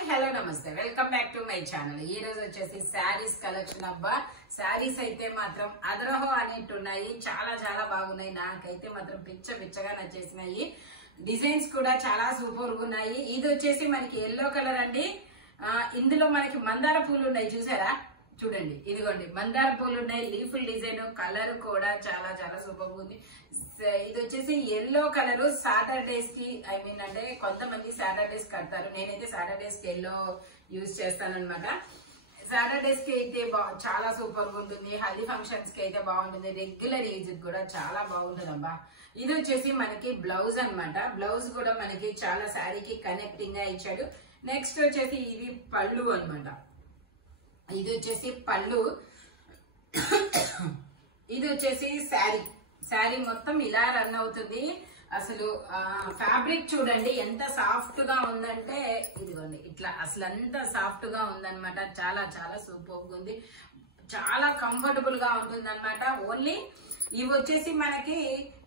Hi hello నమస్తే welcome back to my channel. ఈ రోజు వచ్చేసి శారీస్ కలెక్షన్. అబ్బా శారీస్ అయితే మాత్రం అదరహో అనేట్టు ఉన్నాయి. చాలా చాలా బాగున్నాయి. నాకైతే మాత్రం పిచ్చగా నచ్చేసినాయి. డిజైన్స్ కూడా చాలా సూపర్ గా ఉన్నాయి. ఇది వచ్చేసి మనకి ఎల్లో కలర్ అండి. ఇందులో మనకి మందార పూలు ఉన్నాయి, చూసారా? చూడండి, ఇదిగోండి మందార పూలు ఉన్నాయి. లీఫుల్ డిజైన్, కలర్ కూడా చాలా చాలా సూపర్ గా ఉంది. ఇది వచ్చేసి ఎల్లో కలర్. సాటర్డేస్ కి అంటే కొంతమంది సాటర్డేస్ కడతారు. నేనైతే సాటర్డేస్ కి ఎల్లో యూజ్ చేస్తాను అనమాట. సాటర్డేస్ కి అయితే చాలా సూపర్ గా ఉంటుంది. హల్దీ ఫంక్షన్స్ కి అయితే బాగుంటుంది. రెగ్యులర్ యూజ్ కూడా చాలా బాగుంటుంది అబ్బా. ఇది వచ్చేసి మనకి బ్లౌజ్ అన్నమాట. బ్లౌజ్ కూడా మనకి చాలా శారీకి కనెక్టింగ్ గా ఇచ్చాడు. నెక్స్ట్ వచ్చేసి ఇది పళ్ళు అన్నమాట. ఇది వచ్చేసి పళ్ళు. ఇది వచ్చేసి శారీ. శారీ మొత్తం ఇలా రన్ అవుతుంది. అసలు ఫ్యాబ్రిక్ చూడండి ఎంత సాఫ్ట్ గా ఉందంటే, ఇదిగోండి ఇట్లా అసలు అంత సాఫ్ట్ గా ఉందన్నమాట. చాలా చాలా సూపర్ గా ఉంది. చాలా కంఫర్టబుల్ గా ఉంటుంది అనమాట. ఓన్లీ ఇవి వచ్చేసి మనకి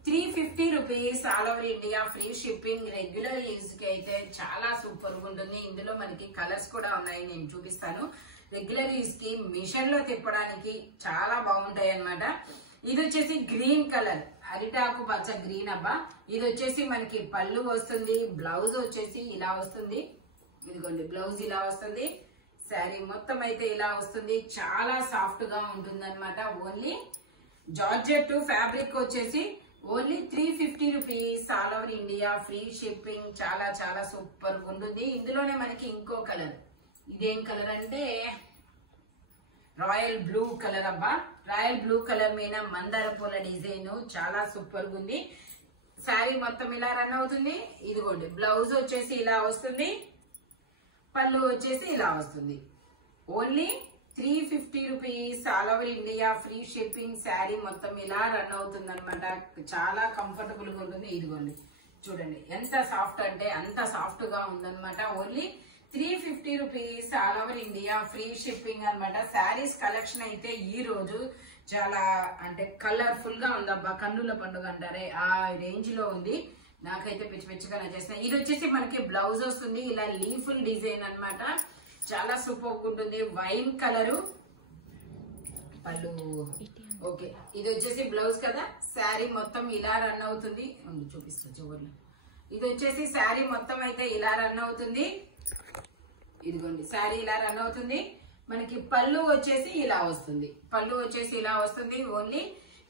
350 rupees. All over India free shipping. Regular use కి అయితే చాలా సూపర్ గా ఉంటుంది. ఇందులో మనకి కలర్స్ కూడా ఉన్నాయి, నేను చూపిస్తాను. రెగ్యులర్ యూజ్ కి మిషన్ లో తిప్పడానికి చాలా బాగుంటాయి అన్నమాట. ఇది వచ్చేసి గ్రీన్ కలర్, అరిటాకు పచ్చ గ్రీన్ అబ్బా. ఇది వచ్చేసి మనకి పళ్ళు వస్తుంది. బ్లౌజ్ వచ్చేసి ఇలా వస్తుంది. ఇదిగోండి బ్లౌజ్ ఇలా వస్తుంది. శారీ మొత్తం అయితే ఇలా వస్తుంది. చాలా సాఫ్ట్ గా ఉంటుంది అనమాట. ఓన్లీ జార్జెట్ ఫ్యాబ్రిక్ వచ్చేసి only 350 rupees. All over India free shipping. చాలా చాలా సూపర్ గా ఉంటుంది. ఇందులోనే మనకి ఇంకో కలర్. ఇదేం కలర్ అంటే రాయల్ బ్లూ కలర్ అబ్బా. రాయల్ బ్లూ కలర్ మీద మందార పూల డిజైన్ చాలా సూపర్ గా ఉంది. శారీ మొత్తం ఇలా రన్ అవుతుంది. ఇదిగోండి బ్లౌజ్ వచ్చేసి ఇలా వస్తుంది. పళ్ళు వచ్చేసి ఇలా వస్తుంది. Only 350 rupees. All over India free shipping. Sari మొత్తం ఇలా రన్ అవుతుంది అనమాట. చాలా కంఫర్టబుల్ గా ఉంటుంది. ఇదిగోండి చూడండి ఎంత సాఫ్ట్ అంటే అంత సాఫ్ట్ గా ఉందన్నమాట. Only 350 rupees. All over India free shipping అనమాట. శారీస్ కలెక్షన్ అయితే ఈ రోజు చాలా అంటే కలర్ఫుల్ గా ఉందబ్బా. కన్నుల పండుగ అంటారే ఆ రేంజ్ లో ఉంది. నాకైతే పిచ్చిగా నచ్చేస్తాయి. ఇది వచ్చేసి మనకి బ్లౌజ్ వస్తుంది. ఇలా లీఫుల్ డిజైన్ అన్నమాట. చాలా సూపర్ ఉంటుంది. వైన్ కలరు పళ్ళు. ఓకే, ఇది వచ్చేసి బ్లౌజ్ కదా. శారీ మొత్తం ఇలా రన్ అవుతుంది. చూపిస్తా చివర్లో. ఇది వచ్చేసి శారీ మొత్తం అయితే ఇలా రన్ అవుతుంది. ఇదిగోండి శారీ ఇలా రన్ అవుతుంది. మనకి పళ్ళు వచ్చేసి ఇలా వస్తుంది. పళ్ళు వచ్చేసి ఇలా వస్తుంది. Only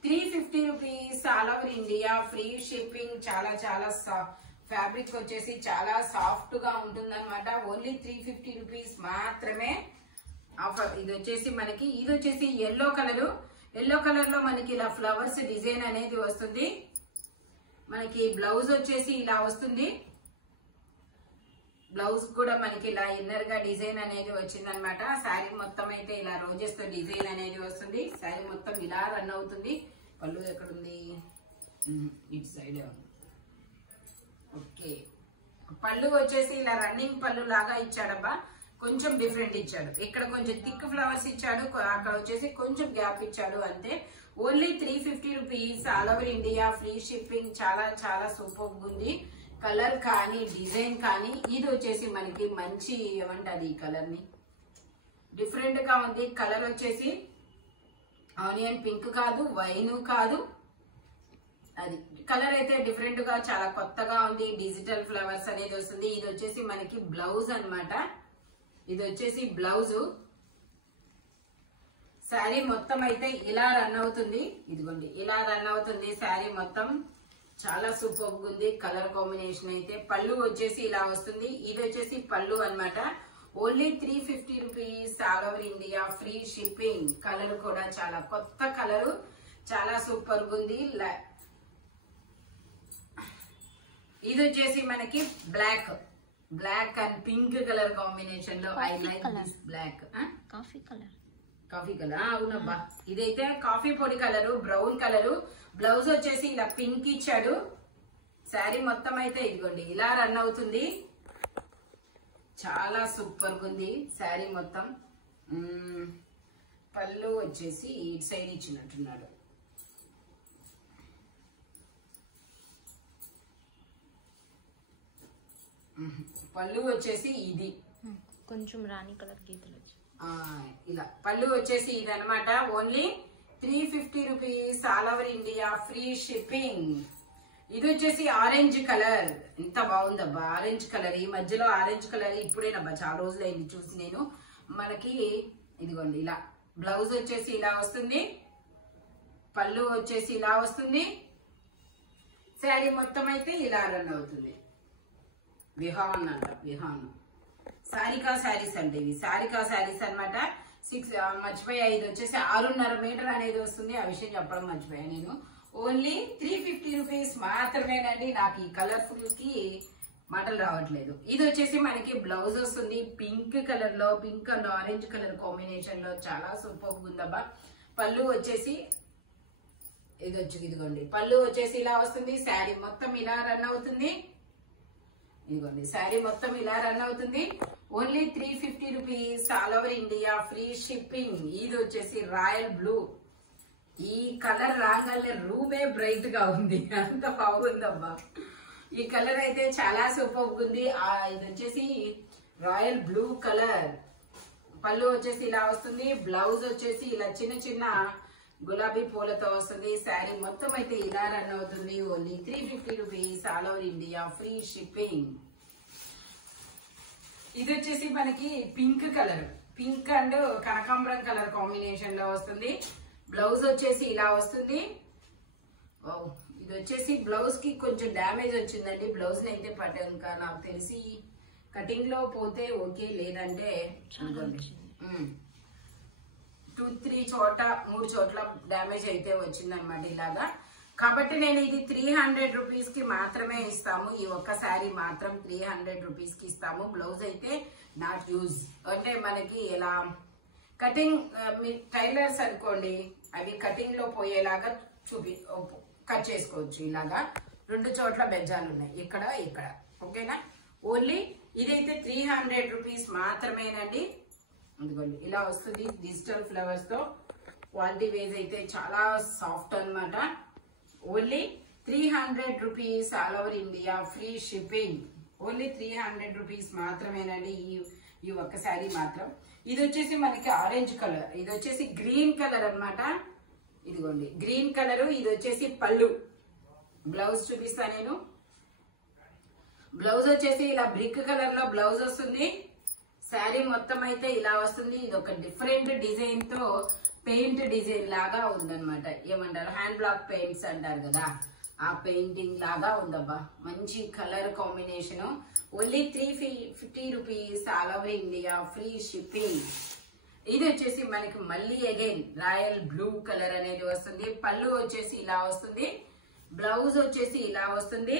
350 rupees. All over India free shipping. చాలా చాలా ఫ్యాబ్రిక్ వచ్చేసి చాలా సాఫ్ట్ గా ఉంటుంది అనమాట. ఓన్లీ 350 రూపీస్ మాత్రమే ఆఫర్. ఇది వచ్చేసి మనకి ఇది వచ్చేసి ఎల్లో కలర్. ఎల్లో కలర్ లో మనకి ఇలా ఫ్లవర్స్ డిజైన్ అనేది వస్తుంది. మనకి బ్లౌజ్ వచ్చేసి ఇలా వస్తుంది. బ్లౌజ్ కూడా మనకి ఇలా ఇన్నర్ గా డిజైన్ అనేది వచ్చింది అనమాట. శారీ మొత్తం అయితే ఇలా రోజెస్ తో డిజైన్ అనేది వస్తుంది. శారీ మొత్తం ఇలా రన్ అవుతుంది. పళ్ళు ఎక్కడుంది? ఇటు సైడ్ ఉంది. ఓకే, పళ్ళు వచ్చేసి ఇలా రన్నింగ్ పళ్ళు లాగా ఇచ్చాడబ్బా. కొంచెం డిఫరెంట్ ఇచ్చాడు. ఇక్కడ కొంచెం థిక్ ఫ్లవర్స్ ఇచ్చాడు, అక్కడ వచ్చేసి కొంచెం గ్యాప్ ఇచ్చాడు అంతే. Only 350 rupees. All over India free shipping. చాలా చాలా సూపర్ ఉంది. కలర్ కానీ డిజైన్ కానీ. ఇది వచ్చేసి మనకి మంచి ఏమంటారు ఈ కలర్ ని, డిఫరెంట్ గా ఉంది. కలర్ వచ్చేసి ఆనియన్ పింక్ కాదు, వైన్ కాదు, అది కలర్ అయితే డిఫరెంట్ గా చాలా కొత్తగా ఉంది. డిజిటల్ ఫ్లవర్స్ అనేది వస్తుంది. ఇది వచ్చేసి మనకి బ్లౌజ్ అన్నమాట. ఇది వచ్చేసి బ్లౌజ్. శారీ మొత్తం అయితే ఇలా రన్ అవుతుంది. ఇదిగోండి ఇలా రన్ అవుతుంది శారీ మొత్తం. చాలా సూపర్ ఉంది. కలర్ కాంబినేషన్ అయితే. పళ్ళు వచ్చేసి ఇలా వస్తుంది. ఇది వచ్చేసి పళ్ళు అన్నమాట. Only 350 rupees. All over India free shipping. Colour కూడా చాలా కొత్త కలరు, చాలా సూపర్ ఉంది. ఇది వచ్చేసి మనకి black and pink colour combination లో. I like this black. Coffee colour. Coffee colour అవునబ్బా. ఇదైతే కాఫీ పొడి కలరు, బ్రౌన్ కలరు. బ్లౌజ్ వచ్చేసి ఇలా పింక్ ఇచ్చాడు. శారీ మొత్తం అయితే ఇదిగోండి ఇలా రన్ అవుతుంది. చాలా సూపర్ గా ఉంది శారీ మొత్తం. పళ్ళు వచ్చేసి ఇటు సైడ్ ఇచ్చినట్టున్నాడు. పళ్ళు వచ్చేసి ఇది కొంచెం రాణి కలర్ గీతలు వచ్చి ఇలా పళ్ళు వచ్చేసి ఇదనమాట. Only 350 rupees, all over India, free shipping. ఇది వచ్చేసి ఆరెంజ్ కలర్. ఎంత బాగుందబ్బా ఆరెంజ్ కలర్. ఈ మధ్యలో ఆరెంజ్ కలర్ ఇప్పుడేనబ్బా, చాలా రోజులు అయింది చూసి నేను. మనకి ఇదిగోండి ఇలా బ్లౌజ్ వచ్చేసి ఇలా వస్తుంది, పళ్ళు వచ్చేసి ఇలా వస్తుంది, శారీ మొత్తం అయితే ఇలా రన్ అవుతుంది. విహాన్ అంట, విహాన్ సారికా శారీస్ అండి ఇవి. సారికా శారీస్ అనమాట. 6 మర్చిపోయా, ఇది వచ్చేసి 6.5 మీటర్ అనేది వస్తుంది. ఆ విషయం చెప్పడం మర్చిపోయా నేను. ఓన్లీ 350 రూపీస్ మాత్రమేనండి. నాకు ఈ కలర్ఫుల్ కి మాటలు రావట్లేదు. ఇది వచ్చేసి మనకి బ్లౌజ్ వస్తుంది పింక్ కలర్ లో, pink and orange colour combination లో. చాలా సూపర్ ఉందబ్బా. పళ్ళు వచ్చేసి ఇది వచ్చి ఇదిగోండి, పళ్ళు వచ్చేసి ఇలా వస్తుంది, శారీ మొత్తం ఇలా రన్ అవుతుంది. ఇదిగోండి శారీ మొత్తం ఇలా రన్ అవుతుంది. Only 350 rupees, all over India, free shipping. ఇది వచ్చేసి రాయల్ బ్లూ. ఈ కలర్ రాగానే రూమే బ్రైట్ గా ఉంది, అంత బాగుందబ్బా. ఈ కలర్ అయితే చాలా సూపర్ ఉంది. ఇది వచ్చేసి రాయల్ బ్లూ కలర్. పళ్ళు వచ్చేసి ఇలా వస్తుంది, బ్లౌజ్ వచ్చేసి ఇలా చిన్న చిన్న గులాబీ పూలతో వస్తుంది. శారీ మొత్తం అయితే ఇలా రన్ అవుతుంది. Only 350 rupees, all over India, free shipping. ఇది వచ్చేసి మనకి పింక్ కలర్, పింక్ అండ్ కనకాంబరం కలర్ కాంబినేషన్ లో వస్తుంది. బ్లౌజ్ వచ్చేసి ఇలా వస్తుంది. ఇది వచ్చేసి బ్లౌజ్ కి కొంచెం డ్యామేజ్ వచ్చిందండి. బ్లౌజ్ ని అయితే ఇంకా నాకు తెలిసి కటింగ్ లో పోతే ఓకే, లేదంటే 2-3 చోట 3 చోట్ల డ్యామేజ్ అయితే వచ్చింది అనమాట ఇలాగా. కాబట్టి నేను ఇది 300 రూపీస్ కి మాత్రమే ఇస్తాము. ఈ ఒక్క శారీ మాత్రం 300 రూపీస్ కి ఇస్తాము. బ్లౌజ్ అయితే నాట్ యూజ్. అంటే మనకి ఎలా కటింగ్, మీ టైలర్స్ అనుకోండి, అవి కటింగ్ లో పోయేలాగా కట్ చేసుకోవచ్చు. ఇలాగా 2 చోట్ల బెజ్జాలు ఉన్నాయి, ఇక్కడ ఇక్కడ. ఓకేనా? ఓన్లీ ఇదైతే 300 రూపీస్ మాత్రమేనండి. అందుకోండి ఇలా వస్తుంది డిజిటల్ ఫ్లవర్స్ తో. క్వాలిటీ వైజ్ అయితే చాలా సాఫ్ట్ అనమాట. Only 300 rupees, all over India, free shipping. Only 300 rupees మాత్రమేనండి ఈ ఒక్క శారీ మాత్రం. ఇది వచ్చేసి మనకి ఆరెంజ్ కలర్, ఇది వచ్చేసి గ్రీన్ కలర్ అనమాట. ఇదిగోండి గ్రీన్ కలర్. ఇది వచ్చేసి పళ్ళు. బ్లౌజ్ చూపిస్తా నేను. బ్లౌజ్ వచ్చేసి ఇలా బ్రిక్ కలర్ లో బ్లౌజ్ వస్తుంది. శారీ మొత్తం అయితే ఇలా వస్తుంది. ఇది ఒక డిఫరెంట్ డిజైన్ తో పెయింట్ డిజైన్ లాగా ఉందన్నమాట. ఏమంటారు, హ్యాండ్ బ్లాక్ పెయింట్స్ అంటారు కదా, ఆ పెయింటింగ్ లాగా ఉందబ్బా. మంచి colour combination. Only 350 rupees, all over India, free shipping. ఇది వచ్చేసి మనకి మళ్ళీ అగైన్ రాయల్ బ్లూ కలర్ అనేది వస్తుంది. పళ్ళు వచ్చేసి ఇలా వస్తుంది, బ్లౌజ్ వచ్చేసి ఇలా వస్తుంది.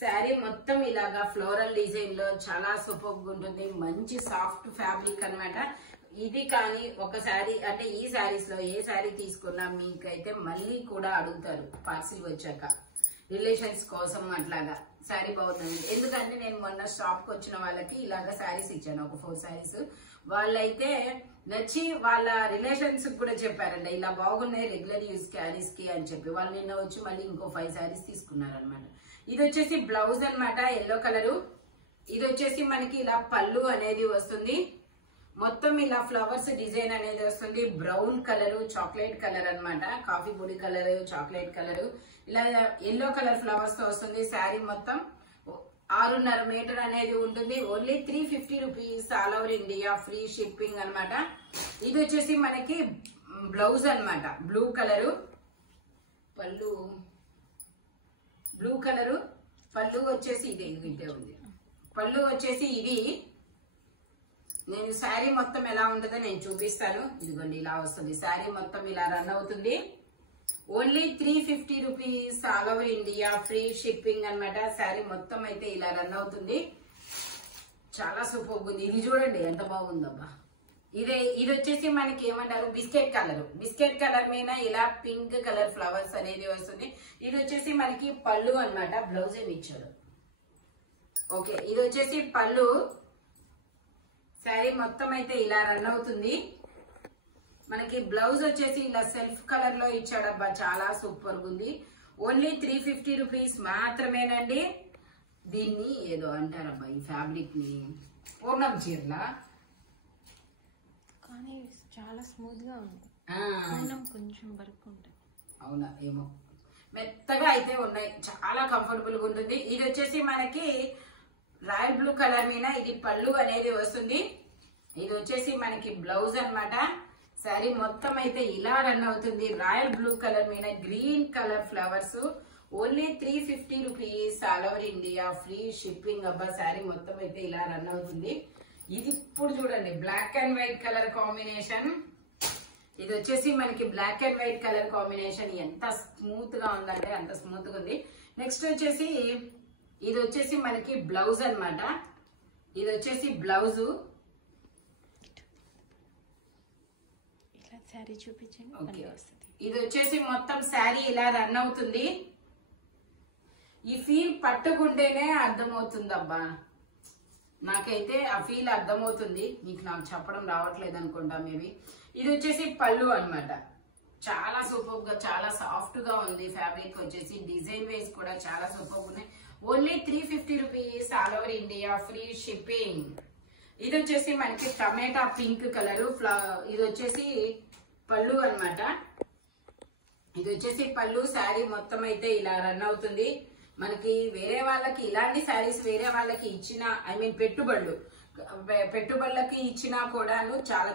శారీ మొత్తం ఇలాగా ఫ్లోరల్ డిజైన్ లో చాలా సూపర్ ఉంటుంది. మంచి సాఫ్ట్ ఫ్యాబ్రిక్ అనమాట. ఇది కానీ ఒక శారీ అంటే ఈ శారీస్ లో ఏ శారీ తీసుకున్నా మీకైతే మళ్ళీ కూడా అడుగుతారు పార్సిల్ వచ్చాక, రిలేషన్స్ కోసం అట్లాగా శారీ బాగుందండి. ఎందుకంటే నేను మొన్న షాప్ కి వచ్చిన వాళ్ళకి ఇలాగా శారీస్ ఇచ్చాను, ఒక 4 శారీస్. వాళ్ళైతే నచ్చి వాళ్ళ రిలేషన్స్ కూడా చెప్పారంట, ఇలా బాగున్నాయి రెగ్యులర్ యూజ్ శారీస్ కి అని చెప్పి. వాళ్ళు నిన్న వచ్చి మళ్ళీ ఇంకో 5 శారీస్ తీసుకున్నారు అనమాట. ఇది వచ్చేసి బ్లౌజ్ అనమాట, ఎల్లో కలరు. ఇది వచ్చేసి మనకి ఇలా పళ్ళు అనేది వస్తుంది. మొత్తం ఇలా ఫ్లవర్స్ డిజైన్ అనేది వస్తుంది. బ్రౌన్ కలర్, చాక్లెట్ కలర్ అన్నమాట. కాఫీ పొడి కలర్, చాక్లెట్ కలర్, ఇలా ఎల్లో కలర్ ఫ్లవర్స్ తో వస్తుంది. శారీ మొత్తం 6.5 మీటర్ అనేది ఉంటుంది. Only 350 rupees, all over India, free shipping అన్నమాట. ఇది వచ్చేసి మనకి బ్లౌజ్ అన్నమాట, బ్లూ కలరు. పళ్ళు బ్లూ కలరు, పళ్ళు వచ్చేసి ఇదే ఉంది. పళ్ళు వచ్చేసి ఇది. నేను శారీ మొత్తం ఎలా ఉంటుందో నేను చూపిస్తాను. ఇదిగోండి ఇలా వస్తుంది. శారీ మొత్తం ఇలా రన్ అవుతుంది. Only 350 rupees, all over India, free shipping అన్నమాట. శారీ మొత్తం అయితే ఇలా రన్ అవుతుంది. చాలా సూపర్ ఉంది. ఇది చూడండి ఎంత బాగుందబ్బా. ఇది వచ్చేసి మనకి ఏమంటారు, బిస్కెట్ కలర్. బిస్కెట్ కలర్ మీద ఇలా పింక్ కలర్ ఫ్లవర్స్ అనేది వస్తుంది. ఇది వచ్చేసి మనకి పళ్ళు అన్నమాట. బ్లౌజ్ ఏమి ఇచ్చారు. ఓకే, ఇది వచ్చేసి పళ్ళు. శారీ మొత్తం అయితే ఇలా రన్ అవుతుంది. మనకి బ్లౌజ్ వచ్చేసి ఇలా సెల్ఫ్ కలర్ లో ఇచ్చాడబ్బా, చాలా సూపర్ గా ఉంది. ఓన్లీ 350 రూపీస్ మాత్రమేనండి. దీన్ని ఏదో అంటారబ్బా ఈ ఫ్యాబ్రిక్ ని, పూర్ణం చీరలా కానీ చాలా స్మూత్ గా ఉంది. కొంచెం వర్క్ ఉంటుంది. అవునా ఏమో, మెత్తగా అయితే ఉన్నాయి, చాలా కంఫర్టబుల్ గా ఉంటుంది. ఇది వచ్చేసి మనకి రాయల్ బ్లూ కలర్ మీద ఇది పళ్ళు అనేది వస్తుంది. ఇది వచ్చేసి మనకి బ్లౌజ్ అన్నమాట. శారీ మొత్తం అయితే ఇలా రన్ అవుతుంది. రాయల్ బ్లూ కలర్ మీద green colour flowers, only 350 rupees, all over India free shipping. అబ్బా శారీ మొత్తం అయితే ఇలా రన్ అవుతుంది. ఇది ఇప్పుడు చూడండి black and white colour combination. ఇది వచ్చేసి మనకి black and white colour combination ఎంత స్మూత్ గా ఉందంటే అంత స్మూత్ గా ఉంది. నెక్స్ట్ వచ్చేసి ఇది వచ్చేసి మనకి బ్లౌజ్ అన్నమాట. ఇది వచ్చేసి బ్లౌజ్. ఇలా శారీ చూపించండి. ఓకే, ఇది వచ్చేసి మొత్తం శారీ ఇలా రన్ అవుతుంది. ఈ ఫీల్ పట్టుకుంటేనే అర్థమవుతుంది అబ్బా, నాకైతే ఆ ఫీల్ అర్థమవుతుంది. మీకు నాకు చెప్పడం రావట్లేదు అనుకుంటా మేబీ. ఇది వచ్చేసి పళ్ళు అన్నమాట. చాలా సూపర్ గా, చాలా సాఫ్ట్ గా ఉంది. ఫ్యాబ్రిక్ వచ్చేసి డిజైన్ వైజ్ కూడా చాలా సూపర్ ఉన్నాయి. Only 350 rupees, all over India free shipping. ఇది వచ్చేసి మనకి టమాటా పింక్ కలర్. ఇది వచ్చేసి పళ్ళు అన్నమాట. ఇది వచ్చేసి పళ్ళు. శారీ మొత్తం అయితే ఇలా రన్ అవుతుంది. మనకి వేరే వాళ్ళకి ఇలాంటి శారీస్ వేరే వాళ్ళకి ఇచ్చిన, ఐ మీన్ పెట్టుబడులకి ఇచ్చినా కూడాను చాలా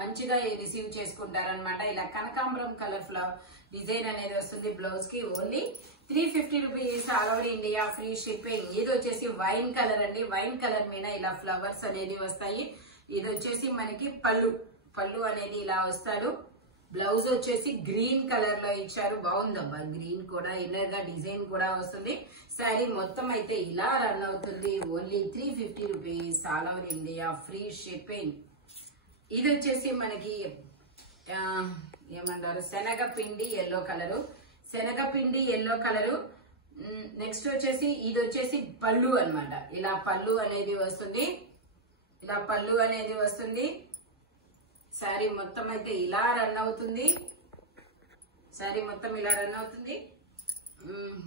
మంచిగా రిసీవ్ చేసుకుంటారనమాట. ఇలా కనకాంబరం కలర్ ఫ్లవర్ డిజైన్ అనేది వస్తుంది బ్లౌజ్ కి. Only 350 rupees, all over India free shipping. ఇది వచ్చేసి వైన్ కలర్ అండి. వైన్ కలర్ మీద ఇలా ఫ్లవర్స్ అనేది వస్తాయి. ఇది వచ్చేసి మనకి పళ్ళు అనేది ఇలా వస్తాడు. బ్లౌజ్ వచ్చేసి గ్రీన్ కలర్ లో ఇచ్చారు. బాగుందబ్బా, గ్రీన్ కూడా ఇన్నర్ గా డిజైన్ కూడా వస్తుంది. శారీ మొత్తం అయితే ఇలా రన్ అవుతుంది. Only 350 rupees, all over India free shipping. ఇది వచ్చేసి మనకి ఏమంటారు, శనగపిండి ఎల్లో కలరు. శనగపిండి ఎల్లో కలరు. నెక్స్ట్ వచ్చేసి ఇది వచ్చేసి పళ్ళు అన్నమాట. ఇలా పళ్ళు అనేది వస్తుంది. ఇలా పళ్ళు అనేది వస్తుంది. శారీ మొత్తం అయితే ఇలా రన్ అవుతుంది. శారీ మొత్తం ఇలా రన్ అవుతుంది.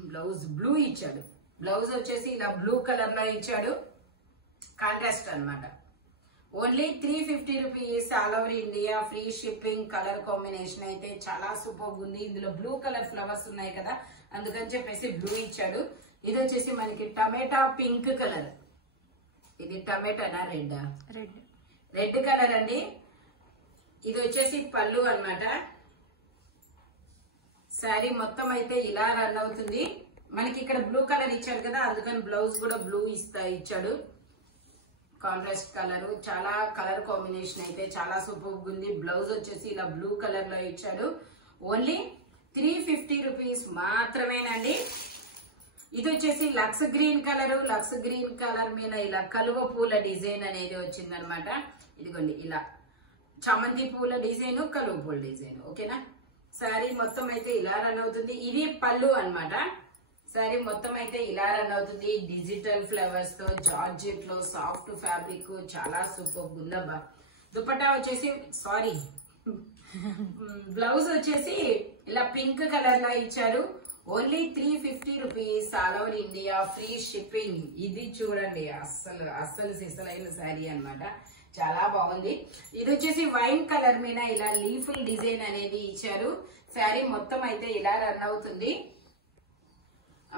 బ్లౌజ్ బ్లూ ఇచ్చాడు. బ్లౌజ్ వచ్చేసి ఇలా బ్లూ కలర్ లో ఇచ్చాడు. కాంట్రాస్ట్ అన్నమాట. Only 350 rupees, all over India free shipping. Colour combination అయితే చాలా సూపర్ ఉంది. ఇందులో బ్లూ కలర్ ఫ్లవర్స్ ఉన్నాయి కదా, అందుకని చెప్పేసి బ్లూ ఇచ్చాడు. ఇది వచ్చేసి మనకి టమాటా పింక్ కలర్. ఇది టమాటానా రెడ్డా? రెడ్ కలర్ అండి. ఇది వచ్చేసి పళ్ళు అన్నమాట. శారీ మొత్తం అయితే ఇలా రన్ అవుతుంది. మనకి ఇక్కడ బ్లూ కలర్ ఇచ్చాడు కదా, అందుకని బ్లౌజ్ కూడా బ్లూ ఇచ్చాడు. Contrast colour. చాలా కలర్ కాంబినేషన్ అయితే చాలా సూపర్ ఉంది. బ్లౌజ్ వచ్చేసి ఇలా బ్లూ కలర్ లో ఇచ్చాడు. ఓన్లీ 350 రూపీస్ మాత్రమేనండి. ఇది వచ్చేసి Lux green colour. Lux green colour మీద ఇలా కలువ పూల డిజైన్ అనేది వచ్చింది అనమాట. ఇదిగోండి ఇలా చామంతి పూల డిజైన్, కలువ పూల డిజైన్. ఓకేనా, శారీ మొత్తం అయితే ఇలా రన్ అవుతుంది. ఇది పళ్ళు అన్నమాట. శారీ మొత్తం అయితే ఇలా రన్ అవుతుంది. డిజిటల్ ఫ్లవర్స్ తో జార్జెట్ లో సాఫ్ట్ ఫ్యాబ్రిక్, చాలా సూపర్ ఉందబ్బా. దుపట్టా వచ్చేసి బ్లౌజ్ వచ్చేసి ఇలా పింక్ కలర్ లో ఇచ్చారు. Only 350 rupees, all over India free shipping. ఇది చూడండి, అస్సలు సిసలైన శారీ అన్నమాట. చాలా బాగుంది. ఇది వచ్చేసి వైన్ కలర్ మీద ఇలా లీఫుల్ డిజైన్ అనేది ఇచ్చారు. శారీ మొత్తం అయితే ఇలా రన్ అవుతుంది.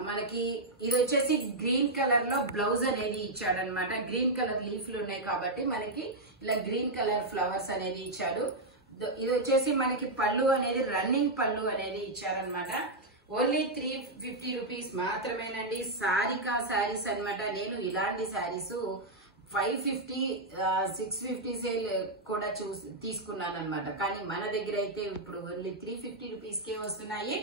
మనకి ఇది వచ్చేసి గ్రీన్ కలర్ లో బ్లౌజ్ అనేది ఇచ్చాడు అనమాట. గ్రీన్ కలర్ లీఫ్లు ఉన్నాయి కాబట్టి మనకి ఇలా గ్రీన్ కలర్ ఫ్లవర్స్ అనేది ఇచ్చాడు. ఇది వచ్చేసి మనకి పళ్ళు అనేది రన్నింగ్ పళ్ళు అనేది ఇచ్చారనమాట. ఓన్లీ 350 రూపీస్ మాత్రమేనండి. సారికా శారీస్ అనమాట. నేను ఇలాంటి శారీస్ 550, 650 సేల్ కూడా తీసుకున్నాను అనమాట. కానీ మన దగ్గర అయితే ఇప్పుడు ఓన్లీ 350 రూపీస్ కే వస్తున్నాయి.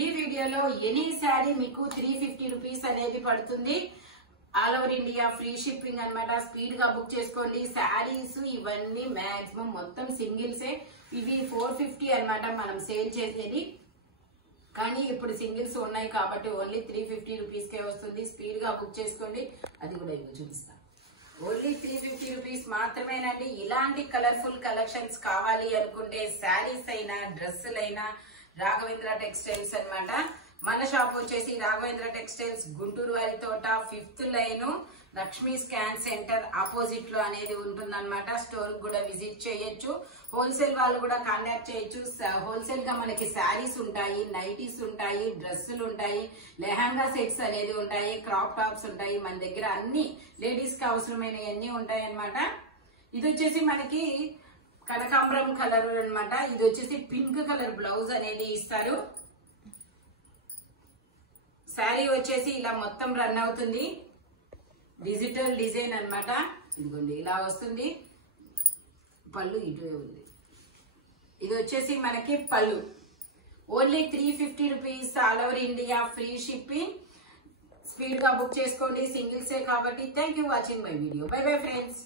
ఈ వీడియోలో ఎనీ శారీ మీకు 350 రూపీస్ అనేది పడుతుంది. All over India free shipping అనమాట. స్పీడ్ గా బుక్ చేసుకోండి. శారీస్ ఇవన్నీ మాక్సిమం మొత్తం సింగిల్సే. ఇవి 450 అనమాట మనం సేల్ చేసేది. కానీ ఇప్పుడు సింగిల్స్ ఉన్నాయి కాబట్టి ఓన్లీ 350 రూపీస్ కే వస్తుంది. స్పీడ్ గా బుక్ చేసుకోండి. అది కూడా ఇవి చూపిస్తాను. ఓన్లీ 350 రూపీస్ మాత్రమేనండి. ఇలాంటి కలర్ఫుల్ కలెక్షన్స్ కావాలి అనుకుంటే శారీస్ అయినా డ్రెస్సులైనా రాఘవేంద్ర టెక్స్టైల్స్ అన్నమాట. మన షాప్ వచ్చేసి రాఘవేంద్ర టెక్స్టైల్స్, గుంటూరు వారి తోట, 5th line, Lakshmi scan centre opposite లో అనేది ఉంటుందన్నమాట. స్టోర్ కూడా విజిట్ చేయొచ్చు. హోల్సేల్ వాళ్ళు కూడా కాంటాక్ట్ చేయొచ్చు. హోల్సేల్ గా మనకి శారీస్ ఉంటాయి, నైటీస్ ఉంటాయి, డ్రెస్సులు ఉంటాయి, లెహంగా సెట్స్ అనేది ఉంటాయి, క్రాప్ టాప్స్ ఉంటాయి. మన దగ్గర అన్ని లేడీస్ కి అవసరమైనవన్నీ ఉంటాయి అన్నమాట. ఇది వచ్చేసి మనకి కనకాంబరం కలర్ అన్నమాట. ఇది వచ్చేసి పింక్ కలర్ బ్లౌజ్ అనేది ఇస్తారు. శారీ వచ్చేసి ఇలా మొత్తం రన్ అవుతుంది. డిజిటల్ డిజైన్ అన్నమాట. ఇదిగోండి ఇలా వస్తుంది. పళ్ళు ఇటు ఉంది. ఇది వచ్చేసి మనకి పళ్ళు. Only 350 rupees. All over India free shipping. Speed గా బుక్ చేసుకోండి. సింగిల్సే కాబట్టి. Thank you watching my video. By bye friends.